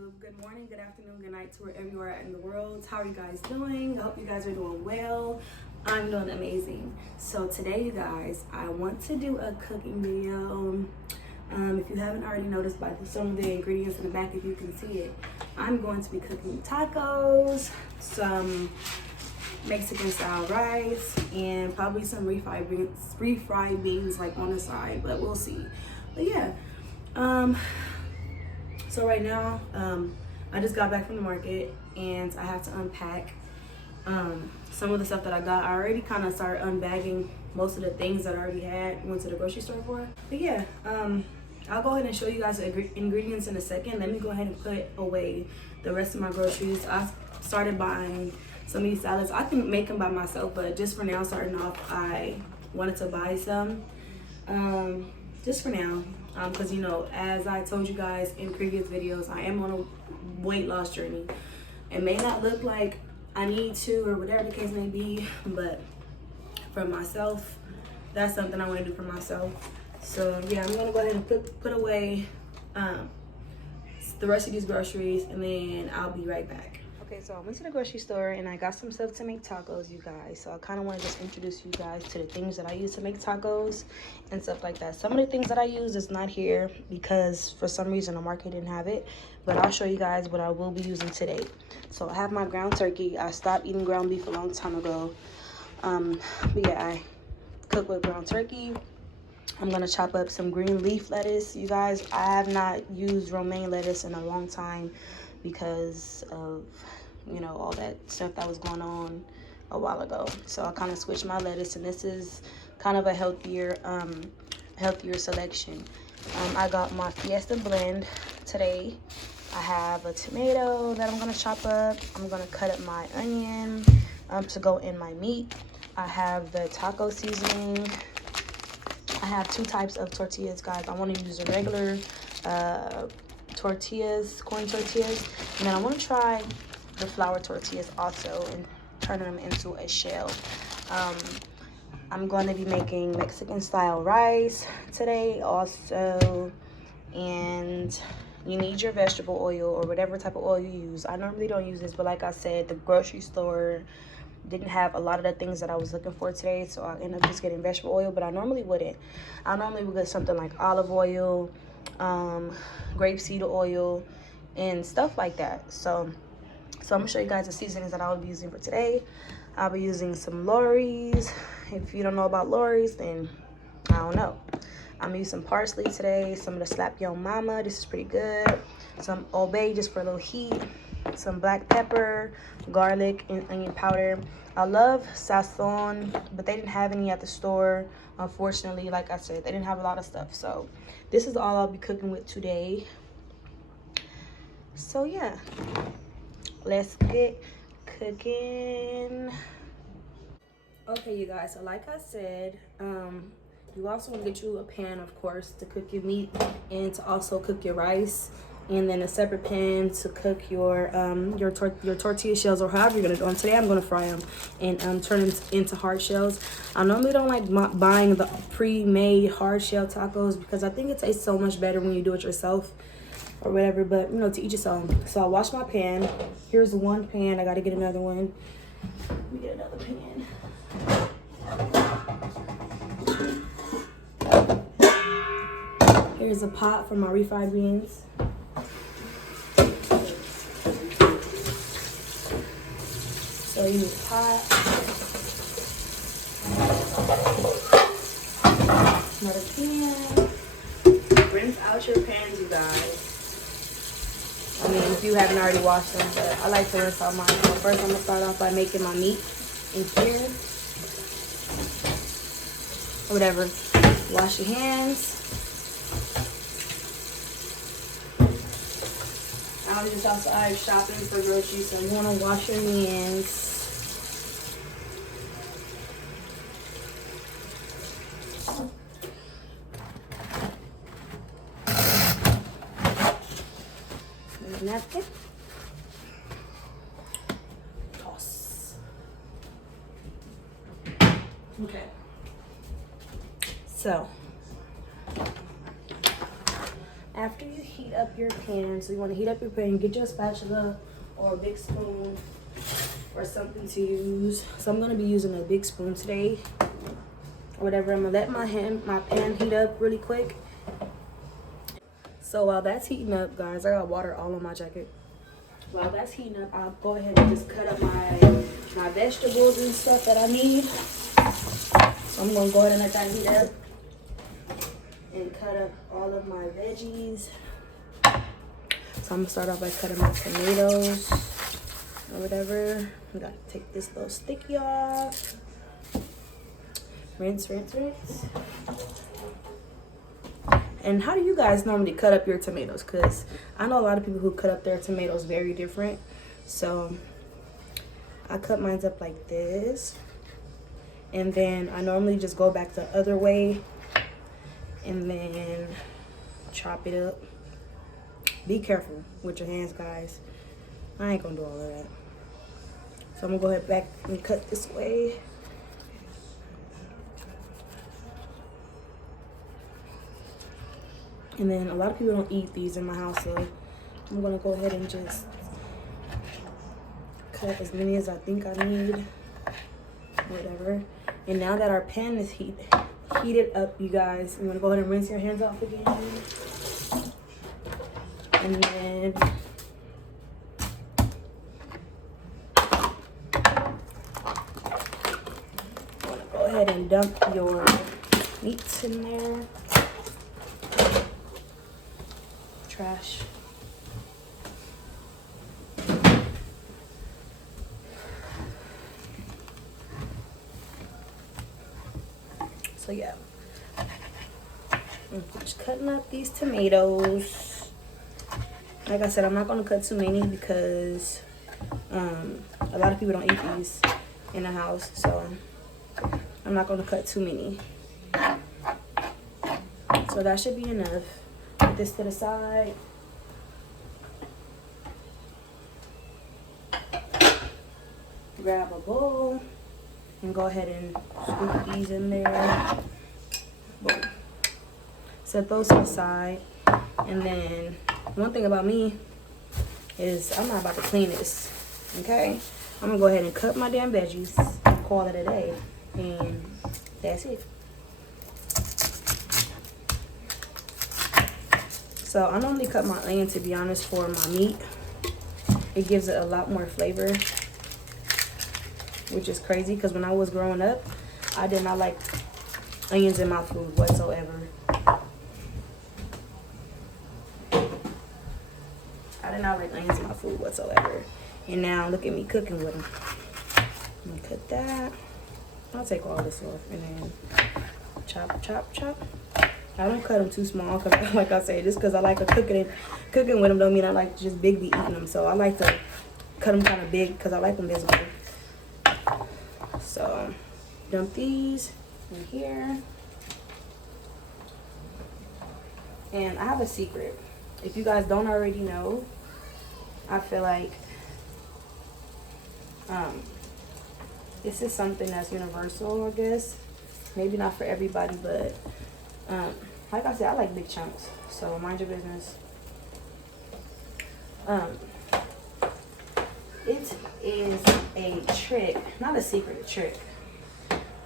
YouTube. Good morning, good afternoon, good night to wherever you are in the world. How are you guys doing? I hope you guys are doing well. I'm doing amazing. So today, you guys, I want to do a cooking video. If you haven't already noticed by some of the ingredients in the back, if you can see it, I'm going to be cooking tacos, some Mexican style rice, and probably some refried beans like on the side, but we'll see. But yeah, so right now, I just got back from the market and I have to unpack some of the stuff that I got. I already kind of started unbagging most of the things that I already went to the grocery store for. But yeah, I'll go ahead and show you guys the ingredients in a second. Let me go ahead and put away the rest of my groceries. I started buying some of these salads. I can make them by myself, but just for now, starting off, I wanted to buy some just for now. Because you know, as I told you guys in previous videos, I am on a weight loss journey. It may not look like I need to or whatever the case may be, but for myself, that's something I want to do for myself. So yeah, I'm gonna go ahead and put away the rest of these groceries, and then I'll be right back. Okay, so I went to the grocery store and I got some stuff to make tacos, you guys. So I kind of want to just introduce you guys to the things that I use to make tacos and stuff like that. Some of the things that I use is not here because for some reason the market didn't have it. But I'll show you guys what I will be using today. So I have my ground turkey. I stopped eating ground beef a long time ago. But yeah, I cook with ground turkey. I'm going to chop up some green leaf lettuce, you guys. I have not used romaine lettuce in a long time because of, you know, all that stuff that was going on a while ago. So I kind of switched my lettuce, and this is kind of a healthier selection. I got my Fiesta blend today. I have a tomato that I'm going to chop up. I'm going to cut up my onion to go in my meat. I have the taco seasoning. I have two types of tortillas, guys. I want to use the regular tortillas, corn tortillas, and then I want to try the flour tortillas also and turn them into a shell. I'm going to be making Mexican style rice today also, and you need your vegetable oil or whatever type of oil you use. I normally don't use this, but like I said, the grocery store didn't have a lot of the things that I was looking for today, so I ended up just getting vegetable oil, but I normally wouldn't. I normally would get something like olive oil, grapeseed oil, and stuff like that. So I'm gonna show you guys the seasonings that I will be using for today. I'll be using some Lorry's. If you don't know about Lorry's, then I don't know. I'm gonna use some parsley today, some of the Slap Yo Mama, this is pretty good, some Old Bay just for a little heat, some black pepper, garlic, and onion powder. I love sazon, but they didn't have any at the store, unfortunately. Like I said, they didn't have a lot of stuff, so this is all I'll be cooking with today. So yeah, let's get cooking. Okay, you guys, so like I said, you also want to get you a pan, of course, to cook your meat and to also cook your rice, and then a separate pan to cook your tortilla shells, or however you're gonna do them. Today I'm gonna fry them and turn them into hard shells. I normally don't like buying the pre-made hard shell tacos because I think it tastes so much better when you do it yourself or whatever, but you know, to each his own. So I washed my pan. Here's one pan. I gotta get another one. Let me get another pan. Here's a pot for my refried beans. So you need a pot, another pan. Rinse out your pans, you guys. I mean, if you haven't already washed them, but I like to rinse out mine. So first, I'm gonna start off by making my meat in here. Whatever. Wash your hands. I was just outside shopping for groceries, so you want to wash your hands. Napkin. Toss. Okay. So after you heat up your pan. So you want to heat up your pan, get your spatula or a big spoon or something to use. So I'm going to be using a big spoon today. Whatever, I'm going to let my pan heat up really quick. So while that's heating up, guys, I got water all on my jacket. While that's heating up, I'll go ahead and just cut up my vegetables and stuff that I need. So I'm going to go ahead and let that heat up and cut up all of my veggies. So I'm going to start off by cutting my tomatoes or whatever. I got to take this little sticky off. Rinse, rinse, rinse. And how do you guys normally cut up your tomatoes? Because I know a lot of people who cut up their tomatoes very different. So I cut mine up like this. And then I normally just go back the other way. And then chop it up. Be careful with your hands, guys. I ain't going to do all of that. So I'm going to go ahead back and cut this way. And then a lot of people don't eat these in my house, so I'm gonna go ahead and just cut as many as I think I need, whatever. And now that our pan is heated up, you guys, you wanna go ahead and rinse your hands off again. And then you wanna go ahead and dump your meats in there. Trash. So yeah, I'm just cutting up these tomatoes. Like I said, I'm not gonna cut too many because a lot of people don't eat these in the house, so I'm not gonna cut too many. So that should be enough. Put this to the side. Grab a bowl and go ahead and scoop these in there. Boom. Set those to the side. And then one thing about me is I'm not about to clean this. Okay? I'm gonna go ahead and cut my damn veggies and call it a day. And that's it. So I normally cut my onion, to be honest, for my meat. It gives it a lot more flavor, which is crazy because when I was growing up, I did not like onions in my food whatsoever. I did not like onions in my food whatsoever. And now look at me cooking with them. I'm gonna cut that. I'll take all this off and then chop, chop, chop. I don't cut them too small because, like I said, just because I like cooking with them don't mean I like just big be eating them. So I like to cut them kind of big because I like them visible. So dump these in here. And I have a secret. If you guys don't already know, I feel like this is something that's universal, I guess. Maybe not for everybody, but like I said, I like big chunks, so mind your business. It is a trick, not a secret, a trick.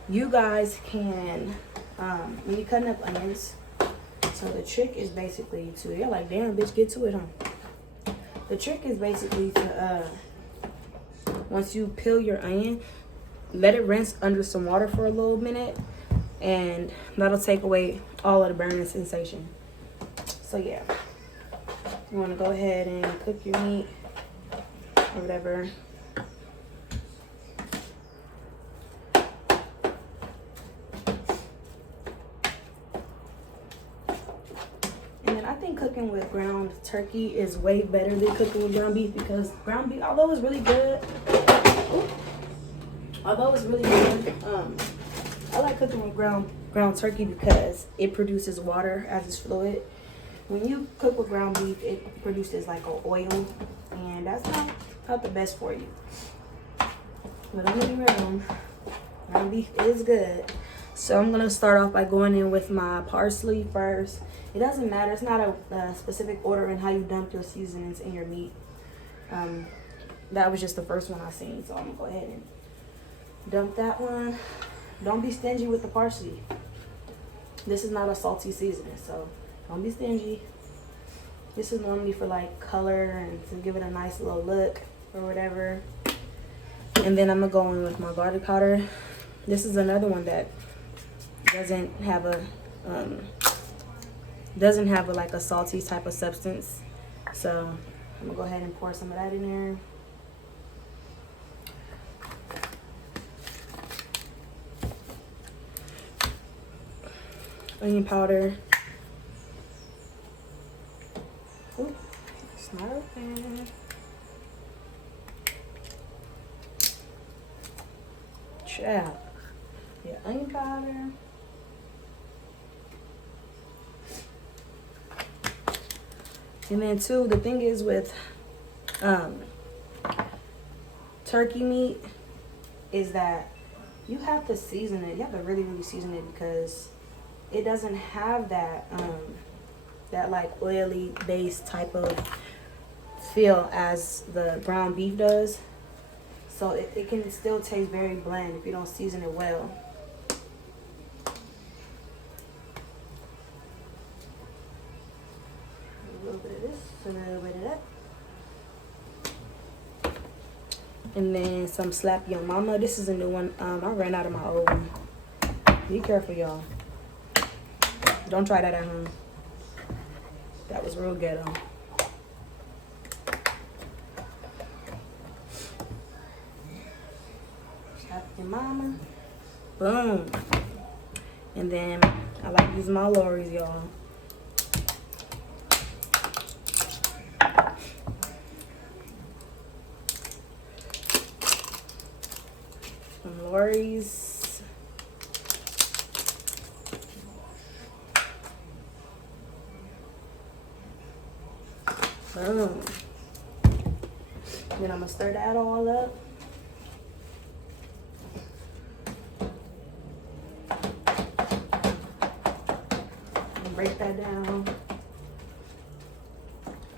You guys can, when you're cutting up onions, so the trick is basically to, you're like, damn, bitch, get to it, huh? The trick is basically to, once you peel your onion, let it rinse under some water for a little minute, and that'll take away all of the burning sensation. So yeah, you want to go ahead and cook your meat or whatever. And then I think cooking with ground turkey is way better than cooking with ground beef, because ground beef, although it's really good, I like cooking with ground turkey because it produces water as it's fluid. When you cook with ground beef, it produces like an oil, and that's not the best for you. But don't get me wrong, ground beef is good. So I'm gonna start off by going in with my parsley first. It doesn't matter, it's not a specific order in how you dump your seasonings in your meat. That was just the first one I seen, so I'm gonna go ahead and dump that one. Don't be stingy with the parsley. This is not a salty seasoning, so don't be stingy. This is normally for like color and to give it a nice little look or whatever. And then I'm gonna go in with my garlic powder. This is another one that doesn't have a like a salty type of substance. So I'm gonna go ahead and pour some of that in there. Onion powder. Ooh, it's not open. Child. Yeah, onion powder. And then too, the thing is with turkey meat is that you have to season it. You have to really, really season it because it doesn't have that that like oily based type of feel as the ground beef does. So it can still taste very bland if you don't season it well. A little bit of this, a little bit of that. And then some Slap Your Mama. This is a new one. I ran out of my old one. Be careful, y'all. Don't try that at home. That was real ghetto. Slap Your Mama. Boom. And then I like using my Lorries, y'all. Some Lorries. Boom. Then I'm gonna stir that all up. And break that down.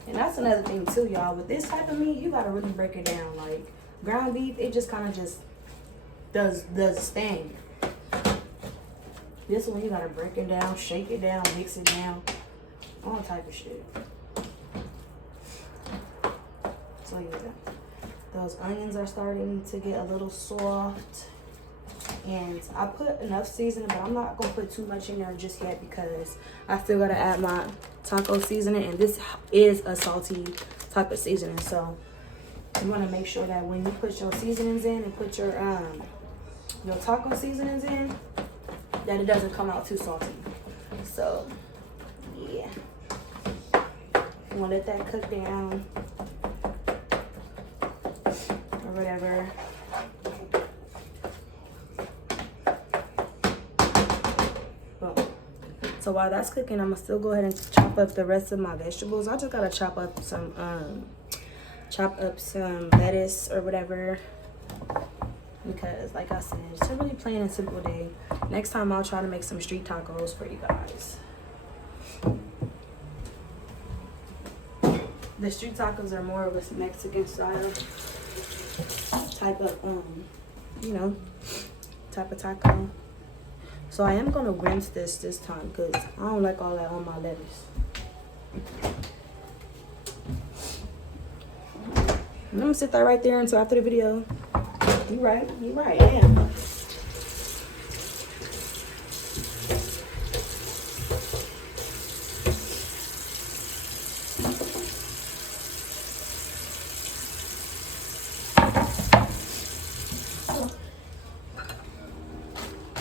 And that's another thing too, y'all. With this type of meat, you gotta really break it down. Like ground beef, it just kind of just does its thing. This one you gotta break it down, shake it down, mix it down, all type of shit. So yeah, those onions are starting to get a little soft. And I put enough seasoning, but I'm not gonna put too much in there just yet because I still gotta add my taco seasoning, and this is a salty type of seasoning. So you wanna make sure that when you put your seasonings in and put your taco seasonings in, that it doesn't come out too salty. So yeah, I'm gonna let that cook down. Whatever. Boom. So while that's cooking, I'm gonna still go ahead and chop up the rest of my vegetables. I just gotta chop up some lettuce or whatever, because like I said, it's a really plain and simple day. Next time I'll try to make some street tacos for you guys. The street tacos are more of a Mexican style type of type of taco. So I am gonna rinse this time because I don't like all that on my lettuce. I'm gonna sit that right there until after the video. You right, yeah.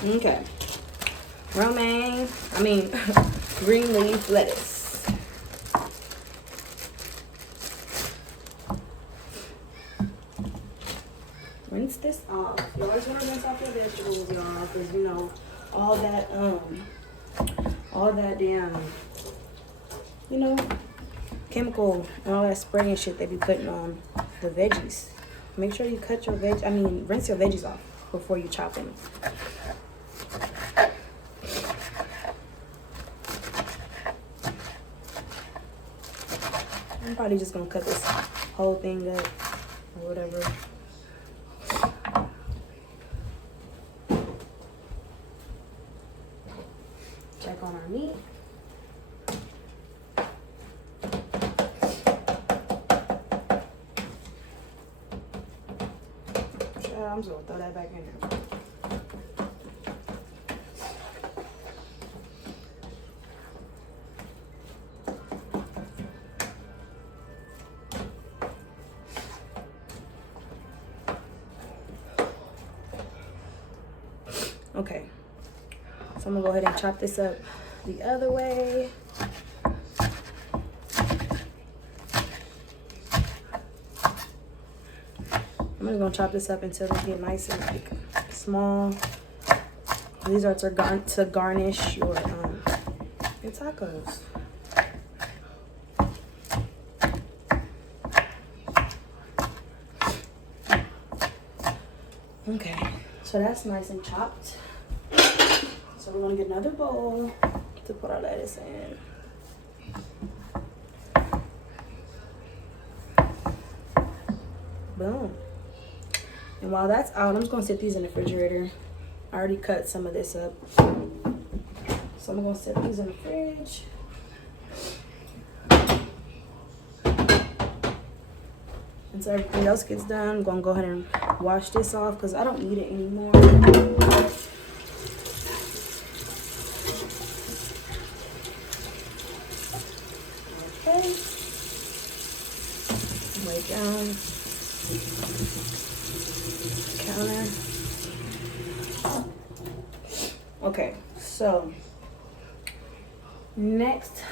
Okay, green leaf lettuce. Rinse this off. You always want to rinse off your vegetables, y'all, because you know all that damn, chemical and all that spray and shit they be putting on the veggies. Make sure you rinse your veggies off before you chop them. I'm probably just gonna cut this whole thing up or whatever. Check on our meat. I'm just gonna throw that back in there. Okay, so I'm gonna go ahead and chop this up the other way. I'm just gonna chop this up until they get nice and like small. These are to garnish your tacos. Okay, so that's nice and chopped. So we're gonna get another bowl to put our lettuce in. Boom. And while that's out, I'm just gonna set these in the refrigerator. I already cut some of this up. So I'm gonna set these in the fridge. Until everything else gets done, I'm gonna go ahead and wash this off because I don't need it anymore. Okay. Lay down. Counter. Okay, so next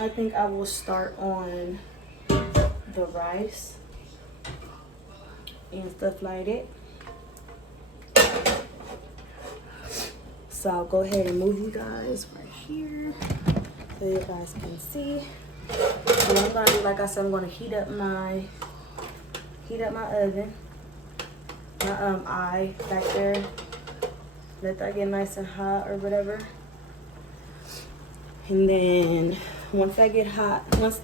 I think I will start on the rice and stuff like that. So I'll go ahead and move you guys right here so you guys can see. So what I'm gonna do, like I said, I'm gonna heat up my oven. My eye back there. Let that get nice and hot or whatever. And then once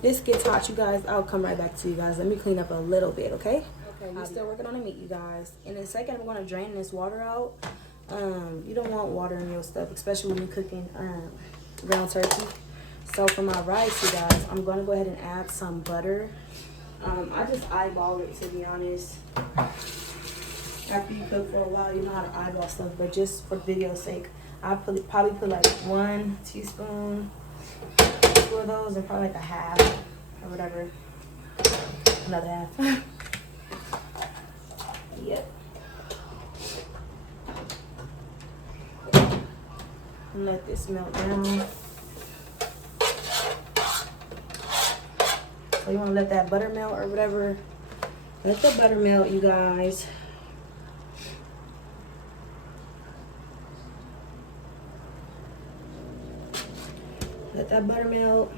this gets hot, you guys, I'll come right back to you guys. Let me clean up a little bit, okay? Okay, we're still working on the meat, you guys. In a second, I'm gonna drain this water out. You don't want water in your stuff, especially when you're cooking ground turkey. So for my rice, you guys, I'm gonna go ahead and add some butter. I just eyeball it, to be honest. After you cook for a while, you know how to eyeball stuff, but just for video's sake, I probably put like 1 teaspoon, 2 of those, and probably like a half or whatever. Another half. Yep. And let this melt down. So you want to let that butter melt or whatever. Let the butter melt, you guys. Let that butter melt.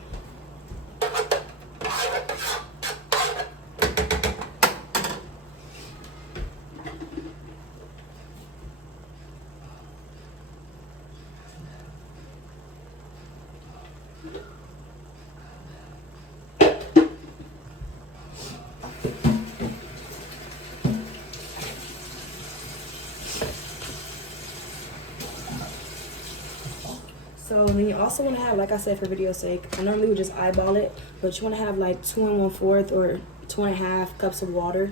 So then you also want to have, like I said, for video's sake, I normally would just eyeball it, but you want to have like 2 1/4 or 2 1/2 cups of water.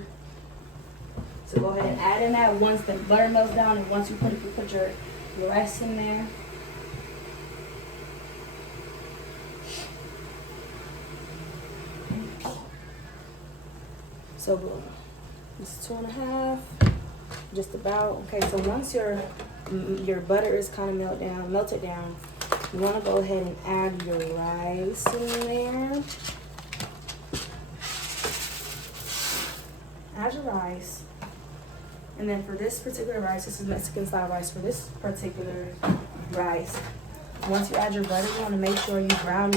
So go ahead and add in that once the butter melts down, and once you put your rice in there. So boom, it's 2 1/2, just about. Okay, so once your butter is kind of melted down, you want to go ahead and add your rice in there. Add your rice. And then for this particular rice, this is Mexican style rice. For this particular rice, once you add your butter, you want to make sure you brown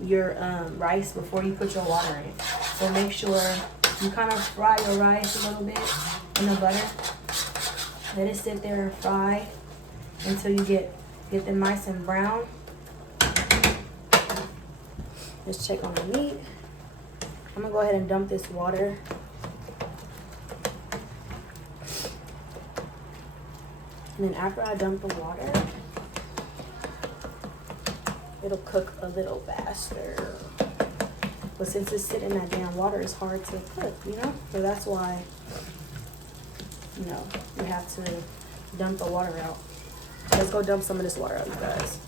your rice before you put your water in. So make sure you kind of fry your rice a little bit in the butter. Let it sit there and fry until you get them nice and brown. Let's check on the meat. I'm gonna go ahead and dump this water. And then after I dump the water, it'll cook a little faster. But since it's sitting in that damn water, it's hard to cook, you know? So that's why, you know, you have to dump the water out. Let's go dump some of this water out, you guys.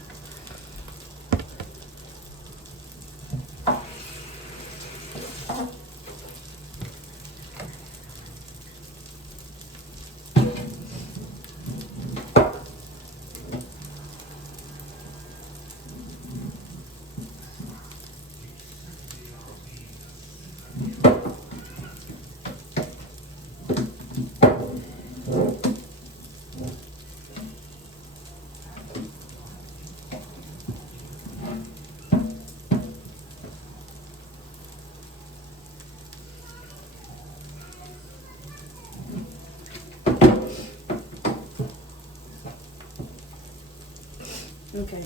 Okay,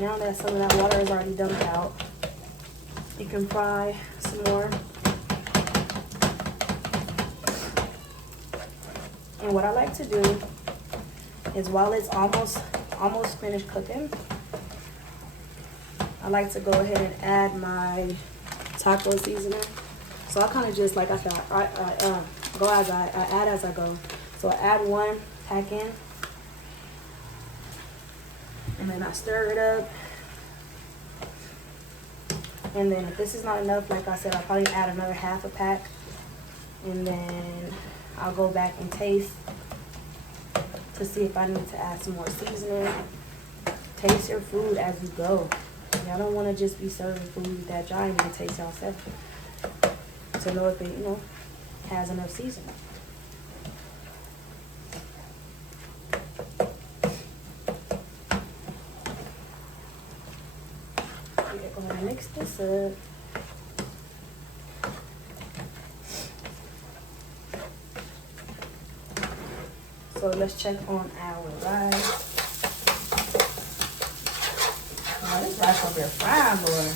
now that some of that water is already dumped out, you can fry some more. And what I like to do is while it's almost finished cooking, I like to go ahead and add my taco seasoning. So I kind of just, like I said, I add as I go. So I add one pack in. And then I stir it up. And then if this is not enough, like I said, I'll probably add another half a pack. And then I'll go back and taste to see if I need to add some more seasoning. Taste your food as you go. Y'all don't want to just be serving food that y'all ain't gonna taste yourself to know if it, you know, has enough seasoning. Go ahead and mix this up. So let's check on our rice. Oh, this rice over here frying, boy.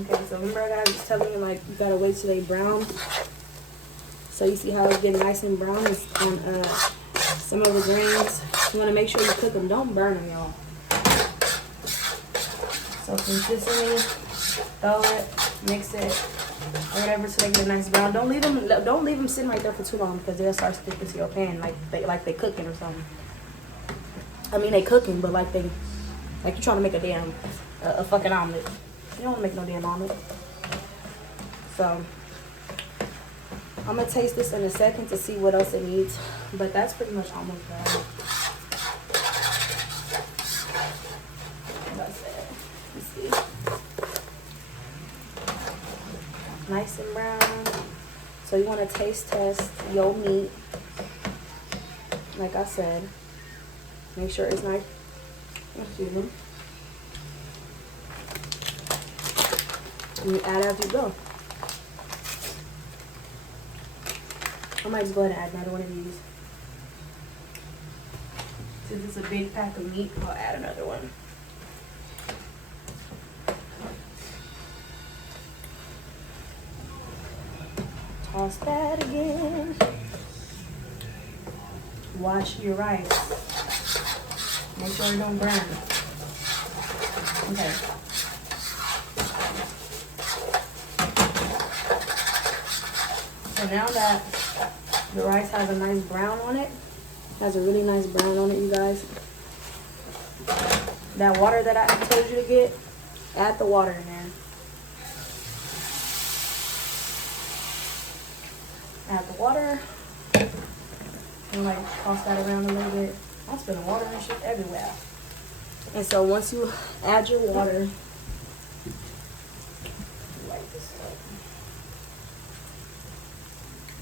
Okay, so remember I was telling you, like, you gotta wait till they brown. So you see how it's getting nice and brown on some of the grains. You wanna make sure you cook them, don't burn them, y'all. So consistently throw it, mix it, or whatever, so they get a nice brown. Don't leave them sitting right there for too long, because they'll start sticking to your pan like they cooking or something. I mean, they cooking, but like you're trying to make a damn a fucking omelet. You don't want to make no damn omelet. So I'm gonna taste this in a second to see what else it needs, but that's pretty much almost done. That's it. Let's see. Nice and brown. So you want to taste test your meat. Like I said, make sure it's nice. Excuse me. And you add as you go. I might just go ahead and add another one of these. Since it's a big pack of meat, I'll add another one. Toss that again. Wash your rice. Make sure it don't burn. Okay. So now that the rice has a nice brown on it, has a really nice brown on it, you guys. That water that I told you to get, add the water in there. Add the water. And like toss that around a little bit. I'm spilling water and shit everywhere. And so once you add your water,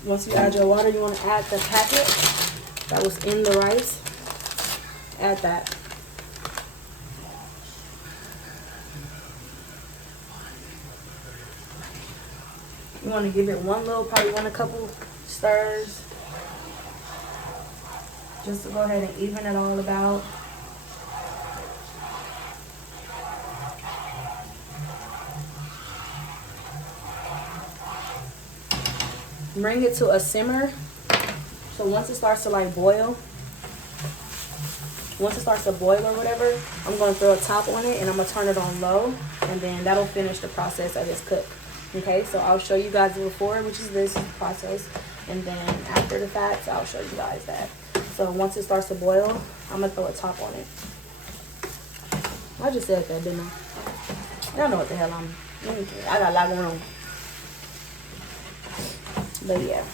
once you add your water, you want to add the packet that was in the rice. Add that. You want to give it probably a couple stirs. Just to go ahead and even it all about. Bring it to a simmer. So once it starts to like boil, or whatever, I'm going to throw a top on it and I'm going to turn it on low, and then that'll finish the process of this cook. Okay, so I'll show you guys before, which is this process, and then after the fact, I'll show you guys that. So once it starts to boil, I'm going to throw a top on it. I just said that, didn't I? Y'all know what the hell I got a lot going on. But yeah.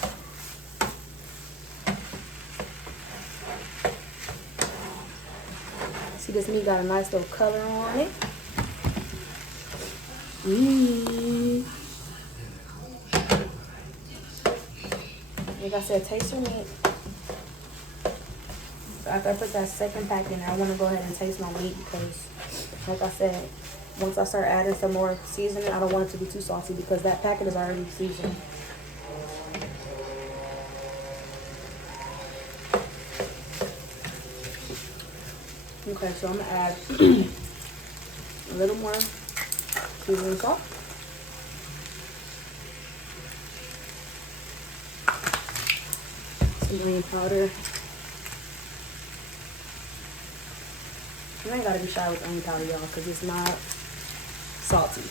See, this meat got a nice little color on it. Like I said, taste your meat. After I put that second pack in there, I want to go ahead and taste my meat because, like I said, once I start adding some more seasoning, I don't want it to be too salty because that packet is already seasoned. Okay, so I'm going to add a little more seasoning salt. Some green powder. You ain't got to be shy with onion powder, y'all, because it's not salty.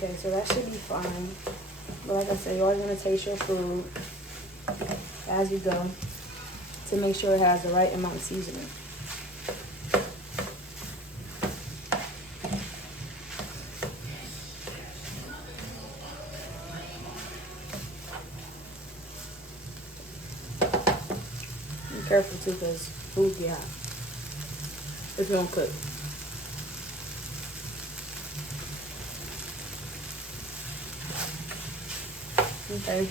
Okay, so that should be fine. But like I said, you're always going to taste your food as you go to make sure it has the right amount of seasoning. Be careful too, because food get hot if you don't cook. Okay.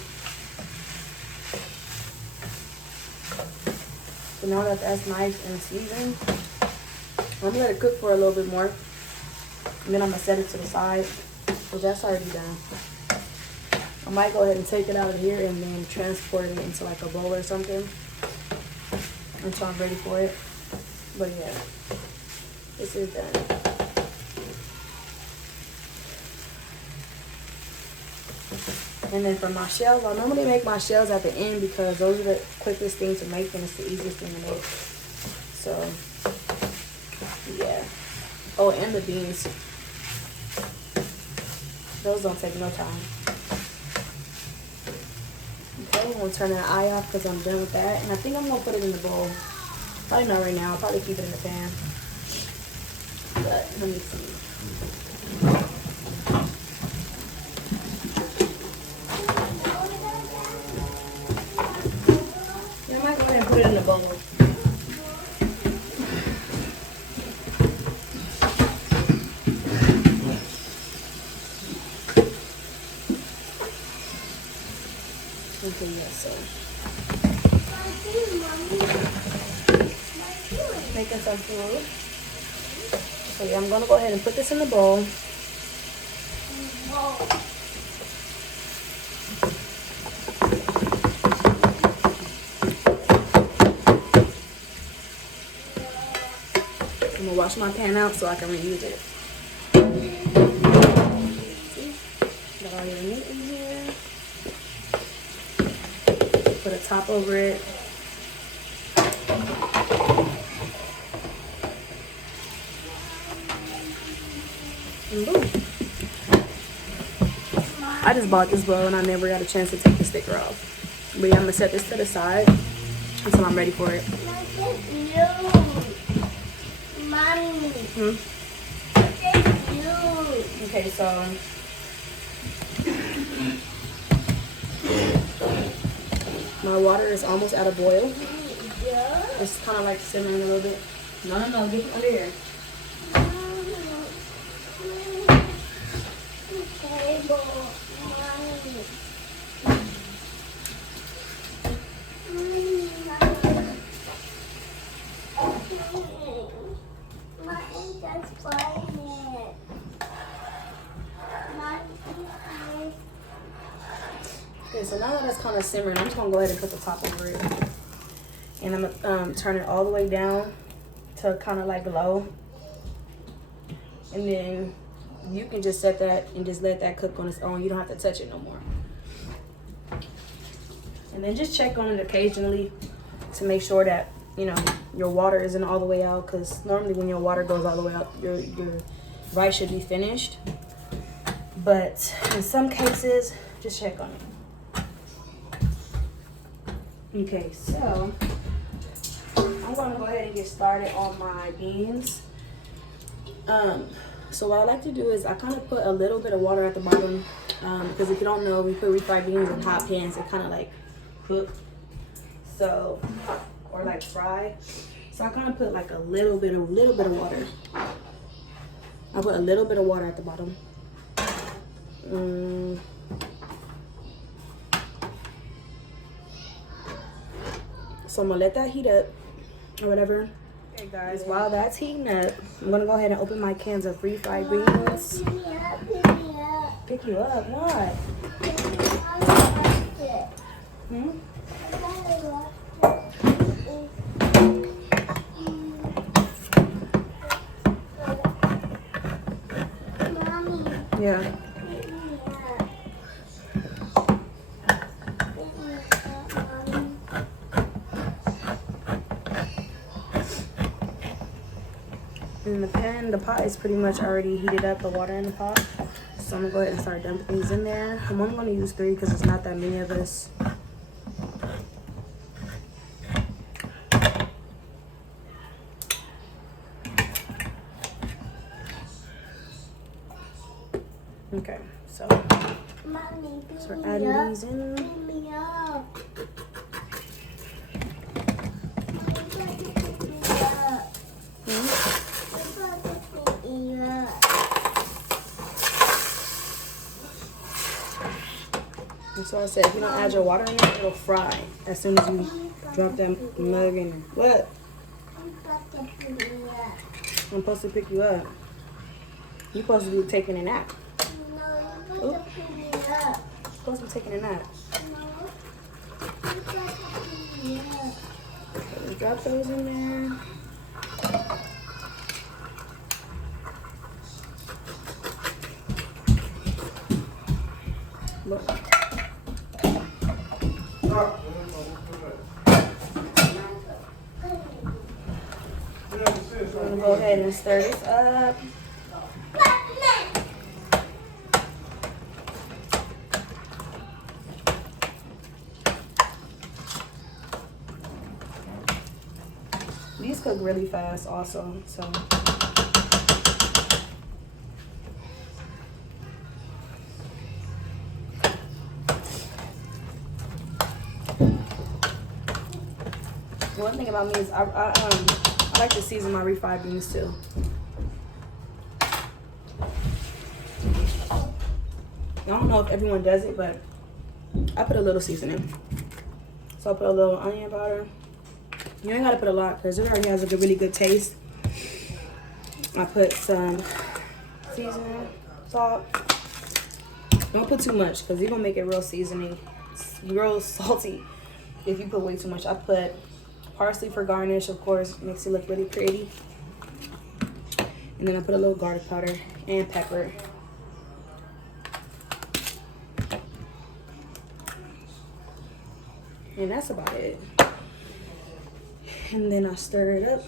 So now that that's nice and seasoned, I'm gonna let it cook for a little bit more, and then I'm gonna set it to the side because that's already done. I might go ahead and take it out of here and then transport it into like a bowl or something until I'm ready for it. But yeah, this is done. And then for my shells, I normally make my shells at the end because those are the quickest things to make and it's the easiest thing to make. So, yeah. Oh, and the beans. Those don't take no time. Okay, I'm going to turn that eye off because I'm done with that. And I think I'm going to put it in the bowl. Probably not right now. I'll probably keep it in the pan. But let me see. Put it in the bowl. Okay, yes, so. Making some food. So yeah, I'm gonna go ahead and put this in the bowl. I'm gonna wash my pan out so I can reuse it. See? Got all your meat in here. Put a top over it. And boom. I just bought this bowl and I never got a chance to take the sticker off. But yeah, I'm gonna set this to the side until I'm ready for it. Okay, so My water is almost out of boil. It's kind of like simmering a little bit. No, get it under here. Okay, so now that it's kind of simmering, I'm just gonna go ahead and put the top over it. And I'm gonna turn it all the way down to kind of like low. And then you can just set that and just let that cook on its own. You don't have to touch it no more. And then just check on it occasionally to make sure that, you know, your water isn't all the way out, because normally when your water goes all the way out, your rice should be finished. But in some cases, just check on it. Okay, so I'm gonna go ahead and get started on my beans. So what I like to do is I kind of put a little bit of water at the bottom, because if you don't know, we put refried beans in hot pans and kind of like cook, so, or like fry. So I kind of put like a little bit of water. I put a little bit of water at the bottom. So I'm gonna let that heat up or whatever. Okay guys, while that's heating up, I'm gonna go ahead and open my cans of refried beans. Pick you up? What? Yeah. In the pan, the pot is pretty much already heated up, the water in the pot. So I'm gonna go ahead and start dumping these in there. I'm only gonna use 3 because it's not that many of us. Okay, so we're adding these in. And so I said, if you don't add your water in it, it'll fry as soon as you drop that mug in there. What? I'm supposed to pick you up. You're supposed to be taking a nap. You're supposed to be taking a nap. So just drop those in there. Look. I'm gonna go ahead and stir this up. These cook really fast also, so. One thing about me is I like to season my refried beans too. I don't know if everyone does it, but I put a little seasoning. So I put a little onion powder. You ain't gotta put a lot because it already has a really good taste. I put some seasoning, salt. Don't put too much because you're gonna make it real seasoning, real salty if you put way too much. I put parsley for garnish, of course, makes it look really pretty. And then I put a little garlic powder and pepper. And that's about it. And then I stir it up.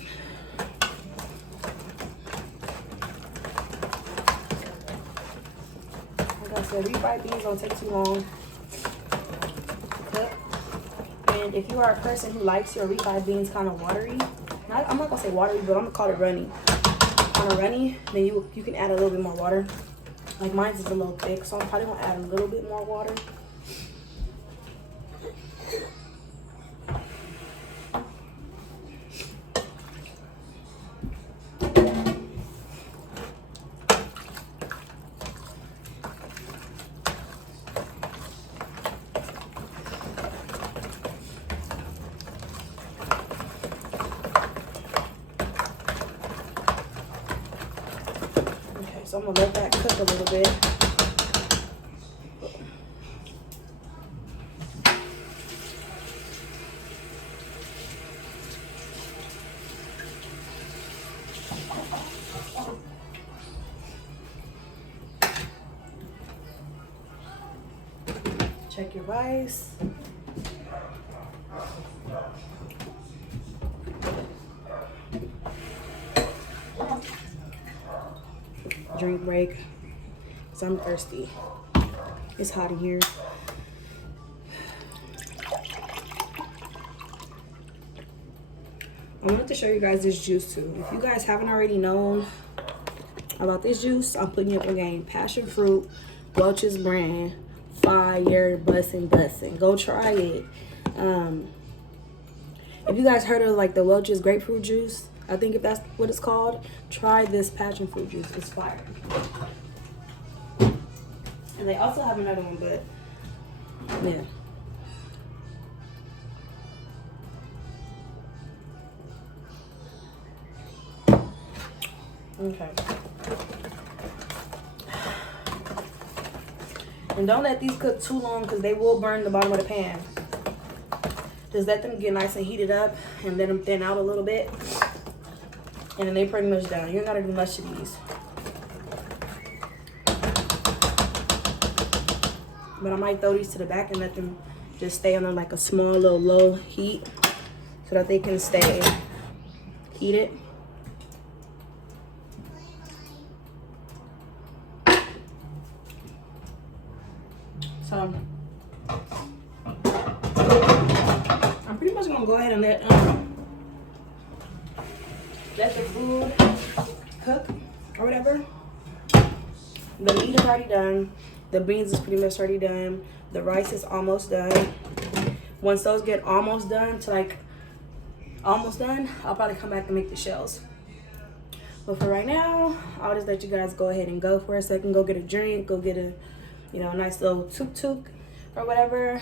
Like I said, refried beans don't take too long to cook. And if you are a person who likes your refried beans kind of watery, I'm not gonna say watery, but I'm gonna call it runny. Kind of runny, then you can add a little bit more water. Like mine's is a little thick, so I'm probably gonna add a little bit more water. So I'm gonna let that cook a little bit. Check your rice. Drink break, because I'm thirsty. It's hot in here. I wanted to show you guys this juice too. If you guys haven't already known about this juice, I'm putting you up a game. Passion fruit, Welch's brand, fire, bussin'. Go try it. If you guys heard of like the Welch's grapefruit juice, I think if that's what it's called, try this passion fruit juice. It's fire. And they also have another one, but yeah. Okay. And don't let these cook too long because they will burn the bottom of the pan. Just let them get nice and heated up and let them thin out a little bit. And then they pretty much done. You don't gotta do much to these. But I might throw these to the back and let them just stay on like a small little low heat so that they can stay heated. So I'm pretty much gonna go ahead and let the food cook or whatever. The meat is already done. The beans is pretty much already done. The rice is almost done. Once those get almost done to like almost done, I'll probably come back and make the shells. But for right now, I'll just let you guys go ahead and go for a second. Go get a drink. Go get a, you know, a nice little tuk-tuk or whatever.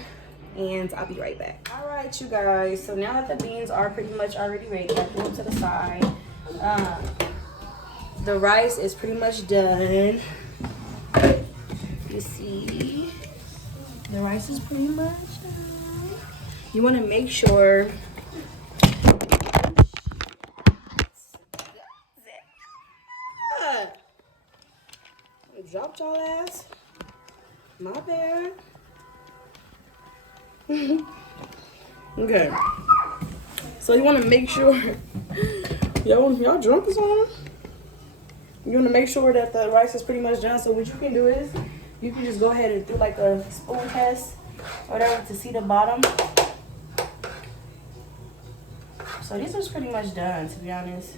And I'll be right back. All right, you guys. So now that the beans are pretty much already ready, I put them to the side. The rice is pretty much done. You see, the rice is pretty much done. You want to make sure dropped y'all ass. My bad. Okay. So you want to make sure y'all drunk or something? You want to make sure that the rice is pretty much done. So what you can do is you can just go ahead and do like a spoon test or whatever to see the bottom. So this is pretty much done, to be honest.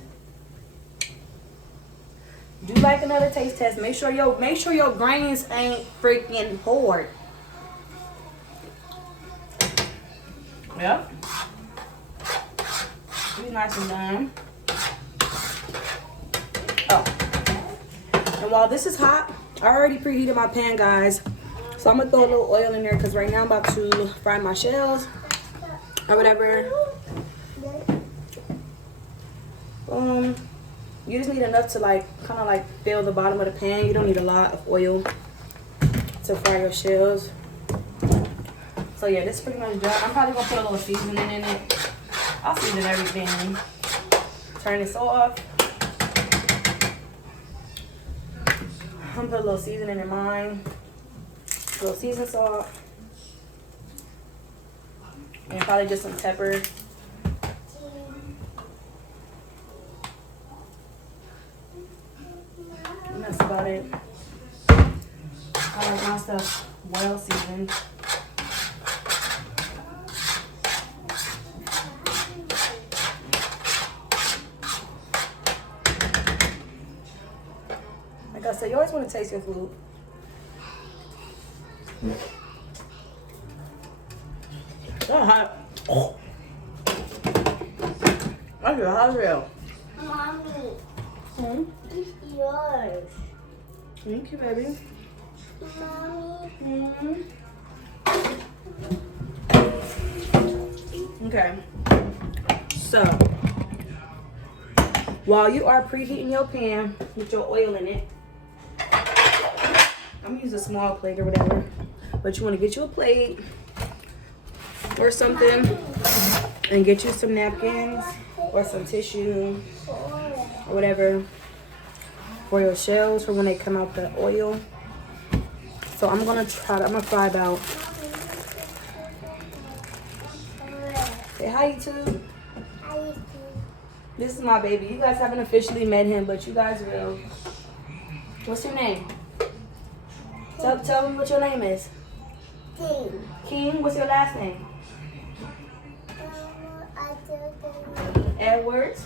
Do like another taste test. Make sure your grains ain't freaking hard. Yep. Be nice and done. Oh. And while this is hot, I already preheated my pan, guys. So I'm gonna throw a little oil in there because right now I'm about to fry my shells or whatever. You just need enough to like kind of like fill the bottom of the pan. You don't need a lot of oil to fry your shells. So yeah, this is pretty much done. I'm probably gonna put a little seasoning in it. I'll season everything. Turn this off. I'm gonna put a little seasoning in mine. A little seasoned salt. And probably just some pepper. And that's about it. I like my stuff well seasoned. Like I said, you always want to taste your food. So hot. I feel hot as hell. Mommy, it's yours. Thank you, baby. Mommy. Okay. So, while you are preheating your pan with your oil in it, I'm gonna use a small plate or whatever. But you wanna get you a plate or something and get you some napkins or some tissue or whatever for your shells for when they come out the oil. So I'm gonna fry about. Say hi, YouTube. This is my baby. You guys haven't officially met him, but you guys will. What's your name? Tell me what your name is. King. King, what's your last name? Edwards.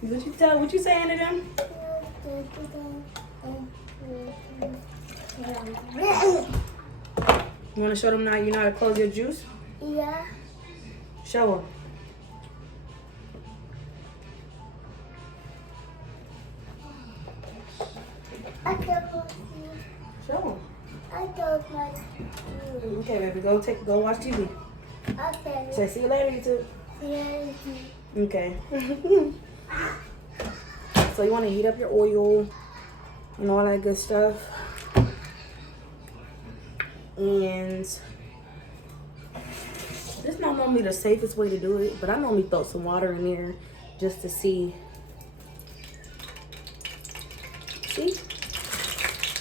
What you saying to them? You want to show them now you know how to close your juice? Yeah. Show them. I don't want Show them. I don't want to. Okay, baby, go watch TV. Okay. Say see you later, YouTube. Yeah. Okay. So you want to heat up your oil and all that good stuff. And this is not normally the safest way to do it, but I normally throw some water in there just to see. See?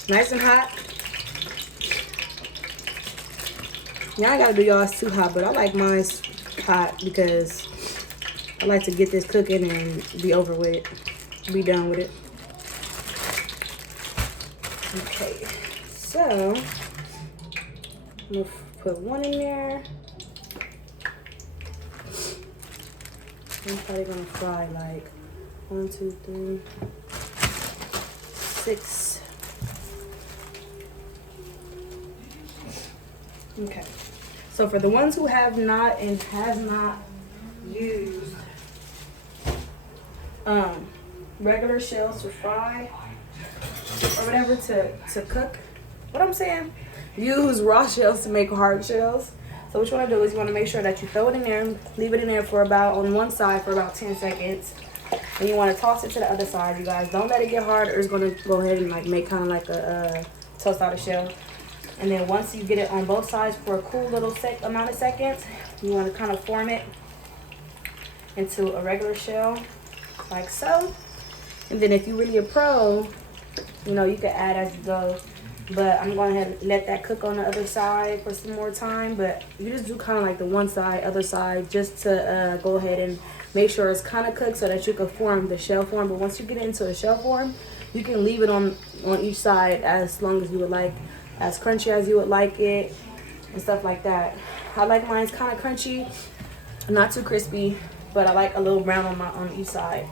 Nice and hot. Now I gotta do y'all's too hot, but I like mine's hot because I like to get this cooking and be over with it. Be done with it. Okay, so I'm gonna put one in there. I'm probably gonna fry like 1, 2, 3, 6. Okay, so for the ones who have not and has not used regular shells to fry or whatever to cook, what I'm saying, use raw shells to make hard shells. So what you want to do is you want to make sure that you throw it in there, leave it in there for about on one side for about 10 seconds. And you want to toss it to the other side, you guys. Don't let it get hard or it's going to go ahead and like make kind of like a Tostada shell. And then once you get it on both sides for a cool little amount of seconds, you want to kind of form it into a regular shell like so. And then if you're really a pro, you know, you can add as you go. But I'm going to let that cook on the other side for some more time. But you just do kind of like the one side, other side, just to go ahead and make sure it's kind of cooked so that you can form the shell form. But once you get into a shell form, you can leave it on each side as long as you would like, as crunchy as you would like it and stuff like that. I like mine's kind of crunchy, not too crispy, but I like a little brown on each side.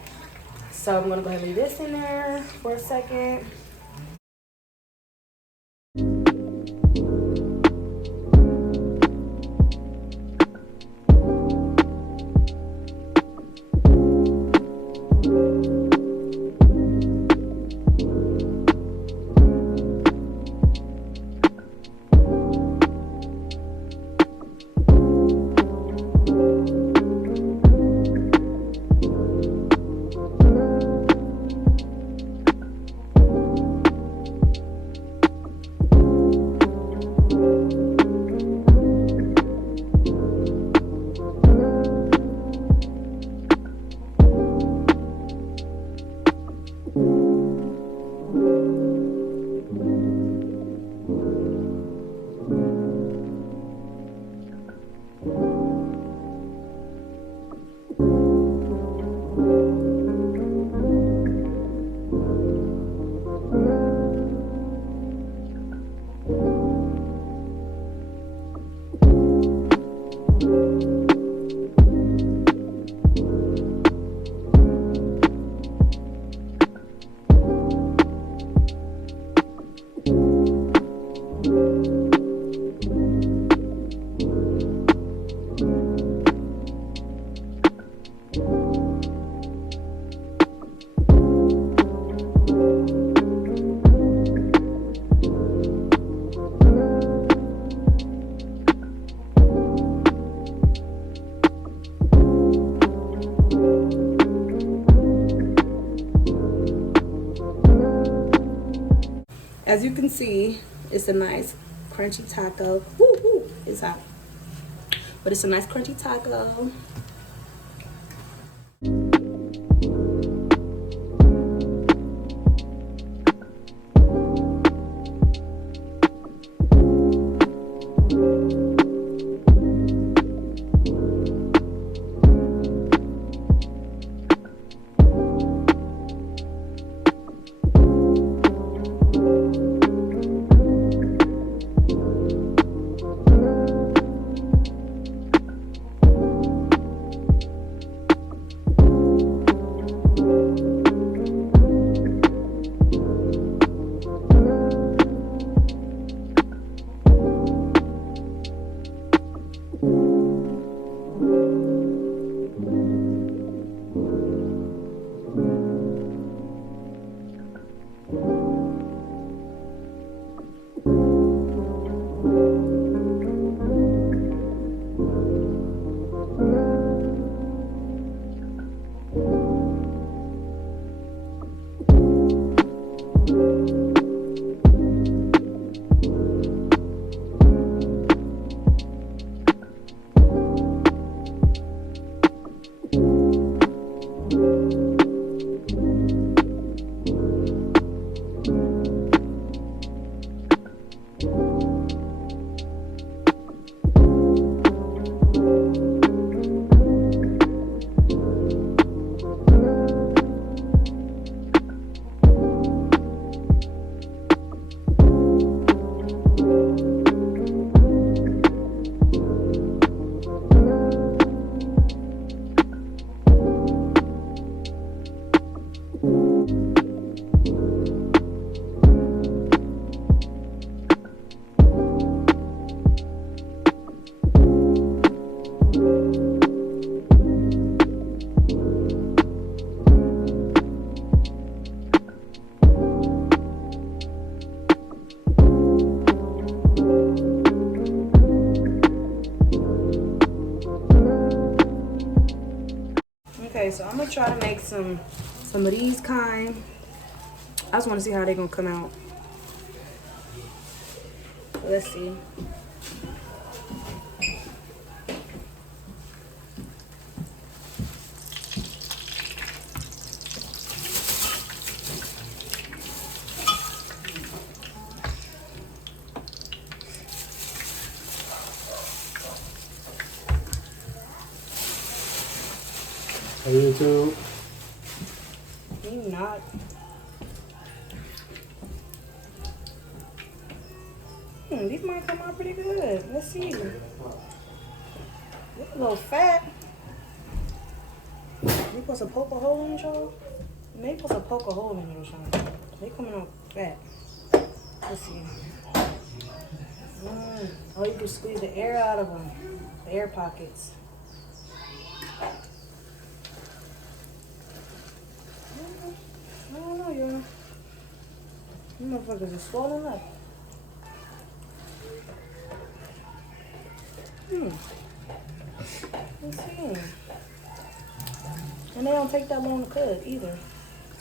So I'm going to go ahead and leave this in there for a second. as you can see, it's a nice crunchy taco. Woo, woo, it's hot. But it's a nice crunchy taco. Okay, so I'm gonna try to make some of these kind. I just want to see how they're gonna come out. Let's see. Hey YouTube. Maybe not. These might come out pretty good. Let's see. They're a little fat. You supposed to poke a hole in it, y'all? Maybe supposed to poke a hole in it or something. They coming out fat. Let's see. Oh, you can squeeze the air out of them. The air pockets. I don't know, y'all. These motherfuckers are swollen up. Let's see. And they don't take that long to cook either.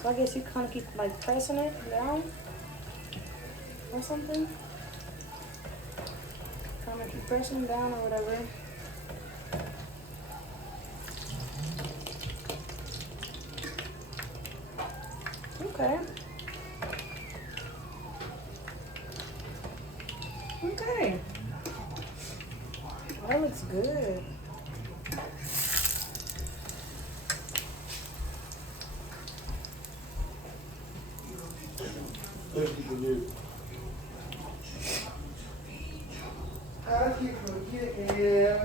So I guess you kind of keep like pressing it down or something. Kind of keep pressing it down or whatever. Okay. Okay. That looks good. I keep forgetting.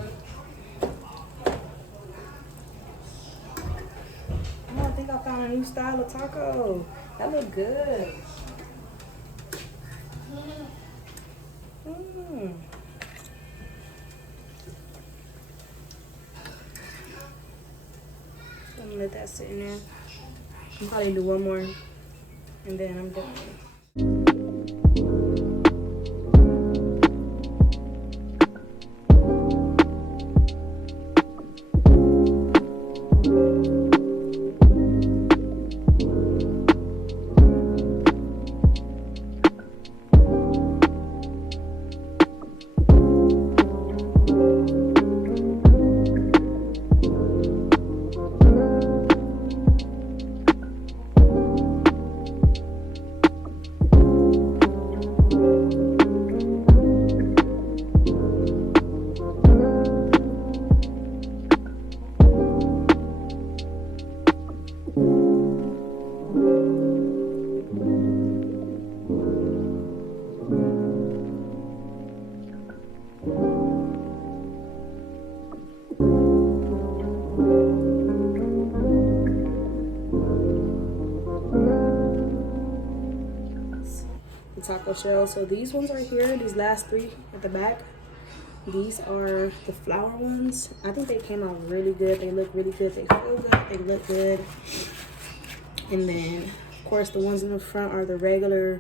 Oh, I think I found a new style of taco. That look good. I'm gonna let that sit in there. I'll probably do one more and then I'm done. taco shell. So these ones are here, these last three at the back. These are the flour ones. I think they came out really good. They look really good. They feel good. They look good. And then, of course, the ones in the front are the regular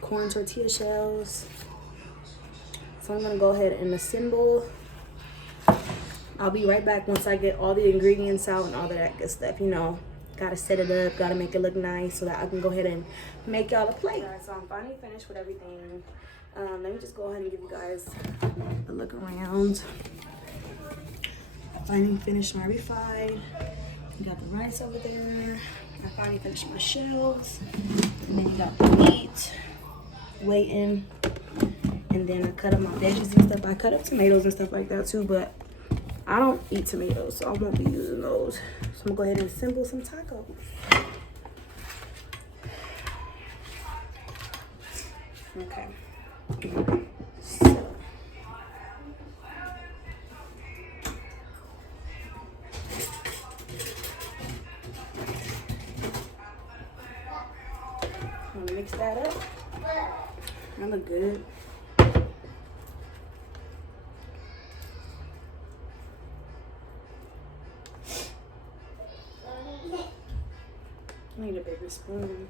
corn tortilla shells. So I'm gonna go ahead and assemble. I'll be right back once I get all the ingredients out and all of that good stuff. You know, gotta set it up, gotta make it look nice so that I can go ahead and make y'all a plate. Alright, so I'm finally finished with everything. Let me just go ahead and give you guys a look around. Finally finished my refried. You got the rice over there. I finally finished my shells. And then you got the meat waiting. And then I cut up my veggies and stuff. I cut up tomatoes and stuff like that too, but I don't eat tomatoes, so I won't be using those. So I'm gonna go ahead and assemble some tacos. Okay. So. I'm gonna mix that up. That look good. I need a bigger spoon.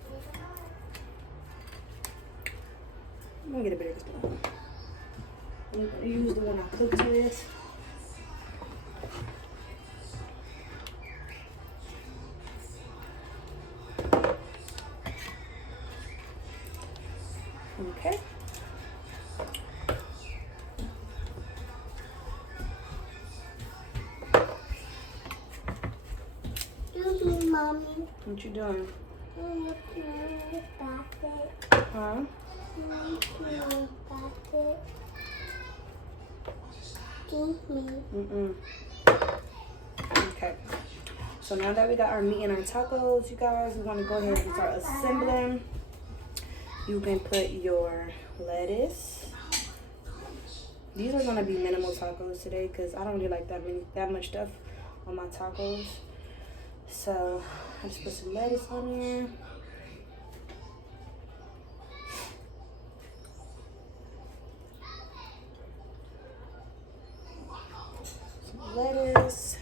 I'm gonna get a bigger spoon. I'm gonna use the one I cooked with. Okay. Excuse me, Mommy. What you doing? Basket. Huh? Basket. Give me. Okay. So now that we got our meat and our tacos, you guys, we want to go ahead and start assembling. You can put your lettuce. These are gonna be minimal tacos today because I don't really like that much stuff on my tacos. So I just put some lettuce on there. Some lettuce,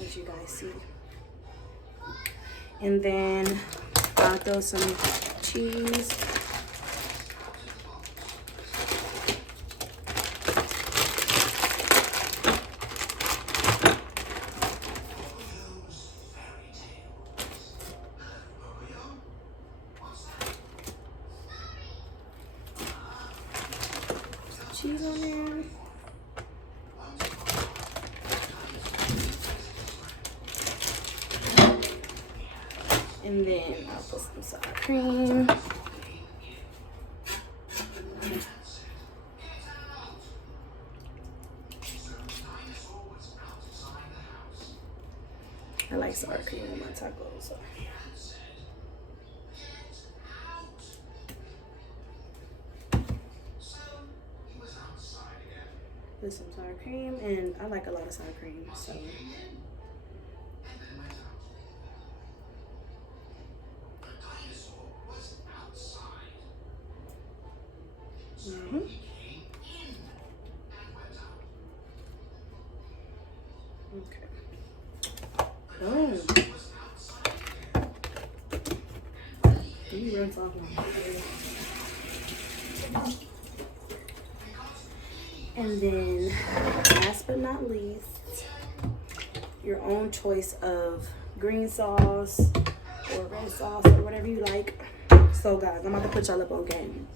as you guys see. And then I'll throw some cheese. Cheese on there. And then I'll put some sour cream. I like sour cream on my tacos. So. Put some sour cream, and I like a lot of sour cream, so. Okay. Boom. Let me rinse off my food. And then, last but not least, your own choice of green sauce or red sauce or whatever you like. So guys, I'm about to put y'all up on game.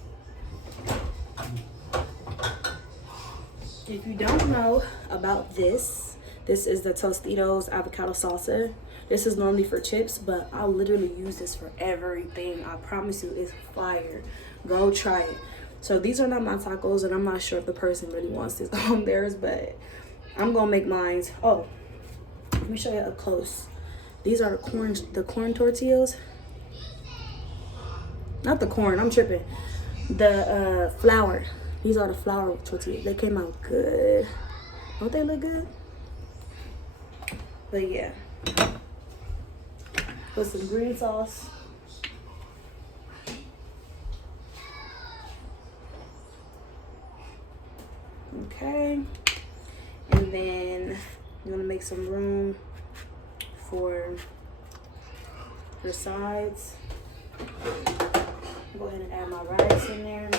If you don't know about this is the Tostitos avocado salsa. This is normally for chips, but I literally use this for everything. I promise you, it's fire. Go try it. So these are not my tacos, and I'm not sure if the person really wants this on theirs, but I'm gonna make mine. Oh, let me show you up close. These are the corn tortillas. Not the corn, I'm tripping. The flour. These are the flour tortillas. They came out good. Don't they look good? But yeah. Put some green sauce. Okay. And then I'm gonna make some room for the sides. Go ahead and add my rice in there.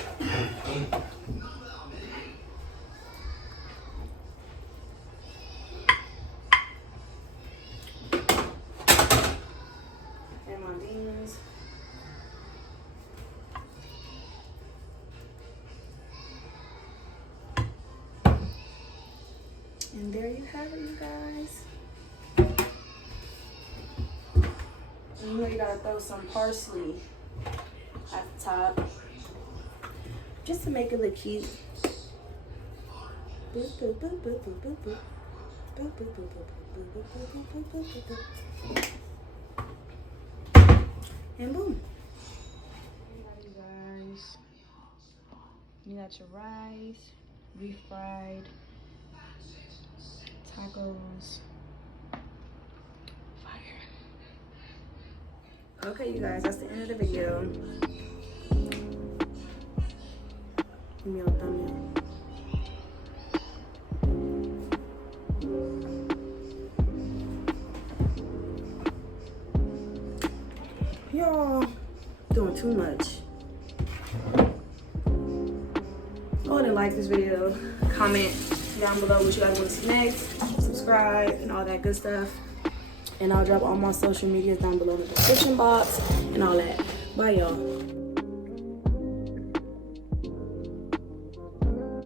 And my beans. And there you have it, you guys. And you know you gotta throw some parsley at the top, just to make it look cute. And boom. You guys, you got your rice, refried tacos. Fire. Okay, you guys, that's the end of the video. Give me a thumbnail. Y'all doing too much. Go ahead and like this video, comment down below what you guys want to see next, subscribe, and all that good stuff. And I'll drop all my social medias down below in the description box and all that. Bye, y'all.